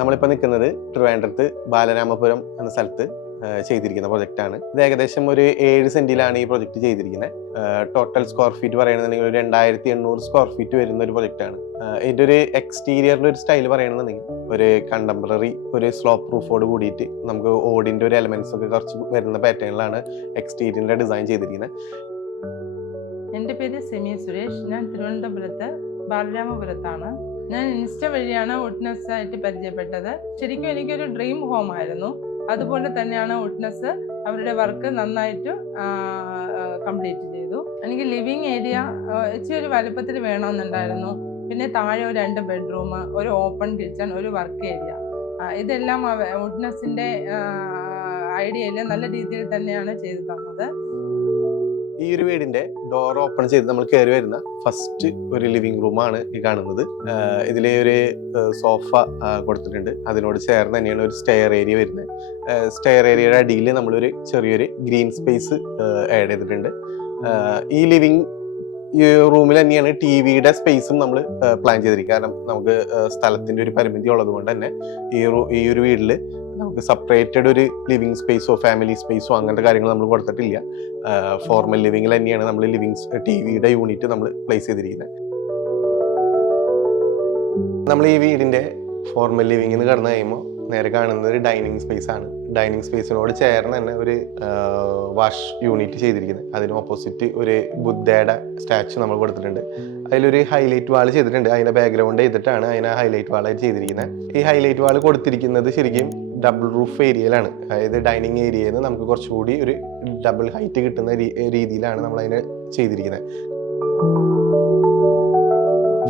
നമ്മളിപ്പോൾ നിൽക്കുന്നത് ട്രിവാൻഡ്രത്ത് ബാലരാമപുരം എന്ന സ്ഥലത്ത് ചെയ്തിരിക്കുന്ന പ്രൊജക്റ്റാണ്. ഇത് ഏകദേശം ഒരു 7 സെന്റിലാണ് ഈ പ്രൊജക്റ്റ് ചെയ്തിരിക്കുന്നത്. ടോട്ടൽ സ്ക്വയർ ഫീറ്റ് പറയുകയാണെന്നുണ്ടെങ്കിൽ ഒരു 2800 സ്ക്വയർ ഫീറ്റ് വരുന്ന ഒരു പ്രൊജക്റ്റാണ്. ഇതിൻ്റെ ഒരു എക്സ്റ്റീരിയറിൻ്റെ ഒരു സ്റ്റൈൽ പറയുകയാണെന്നുണ്ടെങ്കിൽ ഒരു കണ്ടംപററി ഒരു സ്ലോപ്പ് പ്രൂഫോട് കൂടിയിട്ട് നമുക്ക് ഓടിൻ്റെ ഒരു എലമെന്റ്സ് ഒക്കെ കുറച്ച് വരുന്ന പാറ്റേണിലാണ് എക്സ്റ്റീരിയറിൻ്റെ ഡിസൈൻ ചെയ്തിരിക്കുന്നത്. എൻ്റെ പേര് സെമി സുരേഷ്. ഞാൻ തിരുവനന്തപുരത്ത് ബാലരാമപുരത്താണ്. ഞാൻ ഇൻസ്റ്റ വഴിയാണ് വുഡ്നെസ് ആയിട്ട് പരിചയപ്പെട്ടത്. ശരിക്കും എനിക്കൊരു ഡ്രീം ഹോം ആയിരുന്നു. അതുപോലെ തന്നെയാണ് വുഡ്നെസ് അവരുടെ വർക്ക് നന്നായിട്ട് കംപ്ലീറ്റ് ചെയ്തു. എനിക്ക് ലിവിങ് ഏരിയ ഇച്ചിരി ഒരു വലുപ്പത്തിൽ വേണമെന്നുണ്ടായിരുന്നു. പിന്നെ താഴെ ഒരു 2 ബെഡ്റൂം, ഒരു ഓപ്പൺ കിച്ചൺ, ഒരു വർക്ക് ഏരിയ, ഇതെല്ലാം വുഡ്നെസ്സിൻ്റെ ഐഡിയയിൽ നല്ല രീതിയിൽ തന്നെയാണ് ചെയ്തു തന്നത്. ഈ ഒരു വീടിന്റെ ഡോർ ഓപ്പൺ ചെയ്ത് നമ്മൾ കയറി വരുന്ന ഫസ്റ്റ് ഒരു ലിവിംഗ് റൂമാണ് ഈ കാണുന്നത്. ഇതിലെ ഒരു സോഫ കൊടുത്തിട്ടുണ്ട്. അതിനോട് ചേർന്ന് തന്നെയാണ് ഒരു സ്റ്റെയർ ഏരിയ വരുന്നത്. സ്റ്റെയർ ഏരിയയുടെ അടിയിൽ നമ്മളൊരു ചെറിയൊരു ഗ്രീൻ സ്പേസ് ആഡ് ചെയ്തിട്ടുണ്ട്. ഈ ലിവിംഗ് റൂമിൽ തന്നെയാണ് ടിവിയുടെ സ്പേസും നമ്മൾ പ്ലാൻ ചെയ്തിരിക്കുക. കാരണം നമുക്ക് സ്ഥലത്തിന്റെ ഒരു പരിമിതി ഉള്ളത് കൊണ്ട് തന്നെ ഈ ഒരു വീട്ടിൽ നമുക്ക് സെപ്പറേറ്റഡ് ഒരു ലിവിങ് സ്പേസോ ഫാമിലി സ്പേസോ അങ്ങനത്തെ കാര്യങ്ങൾ നമ്മൾ കൊടുത്തിട്ടില്ല. ഫോർമൽ ലിവിങ്ങിൽ തന്നെയാണ് നമ്മൾ ടിവിയുടെ യൂണിറ്റ് നമ്മൾ പ്ലേസ് ചെയ്തിരിക്കുന്നത്. നമ്മൾ ഈ വീടിന്റെ ഫോർമൽ ലിവിങ്ങിൽ നിന്ന് കടന്നു കഴിയുമ്പോൾ നേരെ കാണുന്നത് ഒരു ഡൈനിങ് സ്പേസ് ആണ്. ഡൈനിങ് സ്പേസിനോട് ചേർന്ന് തന്നെ ഒരു വാഷ് യൂണിറ്റ് ചെയ്തിരിക്കുന്നത്. അതിന് ഓപ്പോസിറ്റ് ഒരു ബുദ്ധയുടെ സ്റ്റാച്ചു നമ്മൾ കൊടുത്തിട്ടുണ്ട്. അതിലൊരു ഹൈലൈറ്റ് വാൾ ചെയ്തിട്ടുണ്ട്. അതിന്റെ ബാക്ക്ഗ്രൗണ്ട് ചെയ്തിട്ടാണ് അതിനെ ഹൈലൈറ്റ് വാളായിട്ട് ചെയ്തിരിക്കുന്നത്. ഈ ഹൈലൈറ്റ് വാൾ കൊടുത്തിരിക്കുന്നത് ശരിക്കും ഡബിൾ റൂഫ് ഏരിയയിലാണ്. അതായത് ഡൈനിങ് ഏരിയയിൽ നിന്ന് നമുക്ക് കുറച്ചുകൂടി ഒരു ഡബിൾ ഹൈറ്റ് കിട്ടുന്ന രീതിയിലാണ് നമ്മൾ അതിനെ ചെയ്തിരിക്കുന്നത്.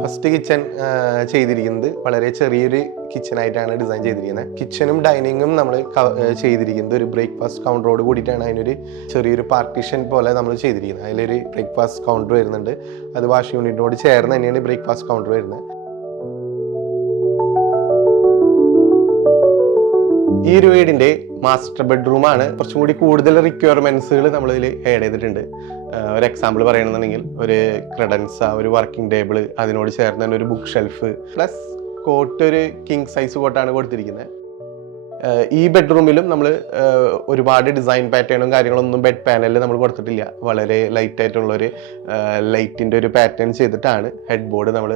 ഫസ്റ്റ് കിച്ചൺ ചെയ്തിരിക്കുന്നത് വളരെ ചെറിയൊരു കിച്ചണായിട്ടാണ് ഡിസൈൻ ചെയ്തിരിക്കുന്നത്. കിച്ചണും ഡൈനിങ്ങും നമ്മൾ ചെയ്തിരിക്കുന്നത് ഒരു ബ്രേക്ക്ഫാസ്റ്റ് കൗണ്ടറോട് കൂടിയിട്ടാണ്. അതിനൊരു ചെറിയൊരു പാർട്ടീഷൻ പോലെ നമ്മൾ ചെയ്തിരിക്കുന്നത്. അതിലൊരു ബ്രേക്ക്ഫാസ്റ്റ് കൗണ്ടർ വരുന്നുണ്ട്. അത് വാഷ് യൂണിറ്റിനോട് ചേർന്ന് തന്നെയാണ് ബ്രേക്ക്ഫാസ്റ്റ് കൗണ്ടർ വരുന്നത്. ഈ ഒരു വീടിന്റെ മാസ്റ്റർ ബെഡ്റൂമാണ്. കുറച്ചും കൂടി കൂടുതൽ റിക്വയർമെന്റ്സുകൾ നമ്മൾ ഇതിൽ ആഡ് ചെയ്തിട്ടുണ്ട്. ഒരു എക്സാമ്പിൾ പറയുകയാണെന്നുണ്ടെങ്കിൽ ഒരു ക്രെഡൻസ, ഒരു വർക്കിംഗ് ടേബിൾ, അതിനോട് ചേർന്ന് തന്നെ ഒരു ബുക്ക് ഷെൽഫ്, പ്ലസ് കോട്ട് ഒരു കിങ് സൈസ് കോട്ടാണ് കൊടുത്തിരിക്കുന്നത്. ഈ ബെഡ്റൂമിലും നമ്മൾ ഒരുപാട് ഡിസൈൻ പാറ്റേണും കാര്യങ്ങളൊന്നും ബെഡ് പാനലിൽ നമ്മൾ കൊടുത്തിട്ടില്ല. വളരെ ലൈറ്റ് ആയിട്ടുള്ളൊരു ലൈറ്റിൻ്റെ ഒരു പാറ്റേൺ ചെയ്തിട്ടാണ് ഹെഡ് ബോർഡ് നമ്മൾ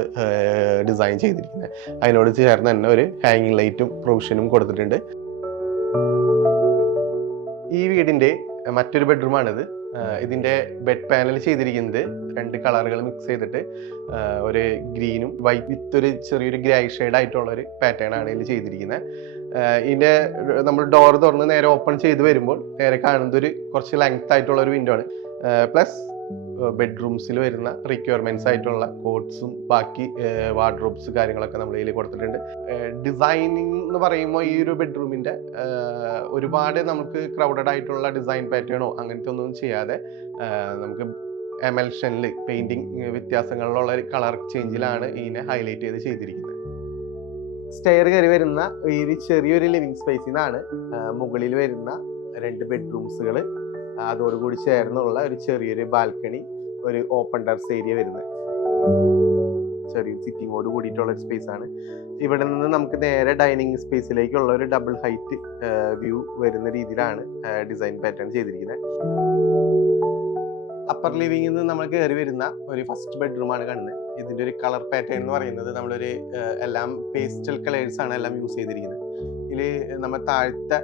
ഡിസൈൻ ചെയ്തിരിക്കുന്നത്. അതിനോട് ചേർന്ന് തന്നെ ഒരു ഹാങ്ങിങ് ലൈറ്റും പ്രൊവിഷനും കൊടുത്തിട്ടുണ്ട്. ഈ വീടിന്റെ മറ്റൊരു ബെഡ്റൂമാണിത്. ഇതിന്റെ ബെഡ് പാനൽ ചെയ്തിരിക്കുന്നത് 2 കളറുകൾ മിക്സ് ചെയ്തിട്ട് ഒരു ഗ്രീനും വൈറ്റ് വിത്ത് ഒരു ചെറിയൊരു ഗ്രേ ഷെയ്ഡ് ആയിട്ടുള്ള ഒരു പാറ്റേൺ ആണ് ഇതിൽ ചെയ്തിരിക്കുന്നത്. ഇതിന്റെ നമ്മൾ ഡോർ തുറന്ന് നേരെ ഓപ്പൺ ചെയ്ത് വരുമ്പോൾ നേരെ കാണുന്നത് ഒരു കുറച്ച് ലെങ്ത് ആയിട്ടുള്ള ഒരു വിൻഡോ ആണ്. പ്ലസ് ബെഡ്റൂംസിൽ വരുന്ന റിക്വയർമെന്റ്സ് ആയിട്ടുള്ള കോട്ട്സും ബാക്കി വാർഡ്രോബ്സ് കാര്യങ്ങളൊക്കെ നമ്മൾ ഇതിൽ കൊടുത്തിട്ടുണ്ട്. ഡിസൈനിങ് എന്ന് പറയുമ്പോൾ ഈ ഒരു ബെഡ്റൂമിന്റെ ഒരുപാട് നമുക്ക് ക്രൗഡഡ് ആയിട്ടുള്ള ഡിസൈൻ പാറ്റേണോ അങ്ങനത്തെ ഒന്നും ചെയ്യാതെ നമുക്ക് എമൽഷനിൽ പെയിന്റിങ് വ്യത്യാസങ്ങളിലുള്ള കളർ ചേഞ്ചിലാണ് ഇതിനെ ഹൈലൈറ്റ് ചെയ്തിരിക്കുന്നത്. സ്റ്റെയർ കയറി വരുന്ന ഈ ചെറിയൊരു ലിവിങ് സ്പേസിൽ നിന്നാണ് മുകളിൽ വരുന്ന 2 ബെഡ്റൂംസുകൾ, അതോടുകൂടി ചേർന്നുള്ള ഒരു ചെറിയൊരു ബാൽക്കണി, ഒരു ഓപ്പൺ ടെറസ് ഏരിയ വരുന്നത്. ചെറിയൊരു സിറ്റിങ്ങോട് കൂടിയിട്ടുള്ള ഒരു സ്പേസ് ആണ്. ഇവിടെ നിന്ന് നമുക്ക് നേരെ ഡൈനിങ് സ്പേസിലേക്കുള്ള ഒരു ഡബിൾ ഹൈറ്റ് വ്യൂ വരുന്ന രീതിയിലാണ് ഡിസൈൻ പാറ്റേൺ ചെയ്തിരിക്കുന്നത്. അപ്പർ ലിവിംഗിൽ നിന്ന് നമ്മൾ കയറി വരുന്ന ഒരു ഫസ്റ്റ് ബെഡ്റൂമാണ് കാണുന്നത്. ഇതിന്റെ ഒരു കളർ പാറ്റേൺ എന്ന് പറയുന്നത് നമ്മളൊരു എല്ലാം പേസ്റ്റൽ കളേഴ്സ് ആണ് എല്ലാം യൂസ് ചെയ്തിരിക്കുന്നത്. ഇതില് നമ്മൾ താഴത്തെ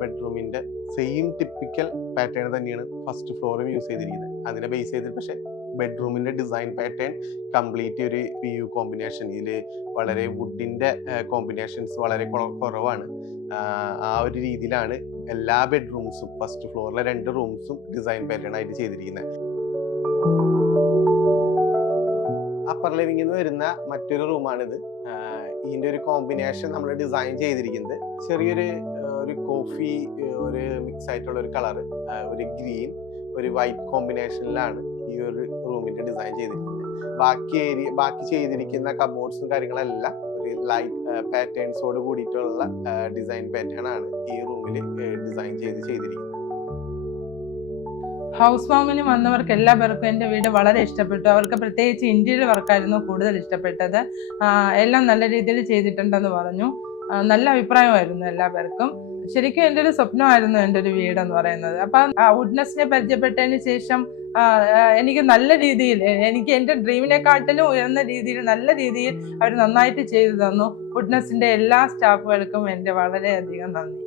ബെഡ്റൂമിന്റെ സെയിം ടിപ്പിക്കൽ പാറ്റേൺ തന്നെയാണ് ഫസ്റ്റ് ഫ്ലോറും യൂസ് ചെയ്തിരിക്കുന്നത്. അതിനെ ബേസ് ചെയ്തിട്ട് പക്ഷെ ബെഡ്റൂമിന്റെ ഡിസൈൻ പാറ്റേൺ കംപ്ലീറ്റ് ഒരു PU കോമ്പിനേഷൻ. ഇതിൽ വളരെ വുഡിന്റെ കോമ്പിനേഷൻസ് വളരെ കുറവാണ്. ആ ഒരു രീതിയിലാണ് എല്ലാ ബെഡ്റൂംസും ഫസ്റ്റ് ഫ്ലോറിലെ 2 റൂംസും ഡിസൈൻ പാറ്റേൺ ആയിട്ട് ചെയ്തിരിക്കുന്നത്. അപ്പർ ലിവിംഗിൽ നിന്ന് വരുന്ന മറ്റൊരു റൂമാണിത്. ഇതിന്റെ ഒരു കോമ്പിനേഷൻ നമ്മൾ ഡിസൈൻ ചെയ്തിരിക്കുന്നത് ചെറിയൊരു കോഫി ഒരു മിക്സ് ആയിട്ടുള്ള ഒരു കളറ്, ഒരു ഗ്രീൻ, ഒരു വൈറ്റ് കോമ്പിനേഷനിലാണ് ഈ ഒരു റൂമിന്റെ ഡിസൈൻ ചെയ്തിരിക്കുന്നത്. ബാക്കി ചെയ്തിരിക്കുന്ന കബോർഡ്സും കാര്യങ്ങളെല്ലാം ഒരു ലൈറ്റ് പാറ്റേൺസോട് കൂടിയിട്ടുള്ള ഡിസൈൻ പാറ്റേൺ ആണ് ഈ റൂമിൽ ഡിസൈൻ ചെയ്തിരിക്കുന്നത്. ഹൗസ് വാമിന് വന്നവർക്ക് എല്ലാവർക്കും എൻ്റെ വീട് വളരെ ഇഷ്ടപ്പെട്ടു. അവർക്ക് പ്രത്യേകിച്ച് ഇന്റീരിയർ വർക്കായിരുന്നു കൂടുതൽ ഇഷ്ടപ്പെട്ടത്. എല്ലാം നല്ല രീതിയിൽ ചെയ്തിട്ടുണ്ടെന്ന് പറഞ്ഞു. നല്ല അഭിപ്രായമായിരുന്നു എല്ലാവർക്കും. ശരിക്കും എൻ്റെ ഒരു സ്വപ്നമായിരുന്നു എൻ്റെ ഒരു വീടെന്ന് പറയുന്നത്. അപ്പം വുഡ്നെസ്സിനെ പരിചയപ്പെട്ടതിന് ശേഷം എനിക്ക് നല്ല രീതിയിൽ, എനിക്ക് എൻ്റെ ഡ്രീമിനെക്കാട്ടിലും ഉയർന്ന രീതിയിൽ, നല്ല രീതിയിൽ അവർ നന്നായിട്ട് ചെയ്തു തന്നു. വുഡ്നെസ്സിൻ്റെ എല്ലാ സ്റ്റാഫുകൾക്കും എൻ്റെ വളരെയധികം നന്ദി.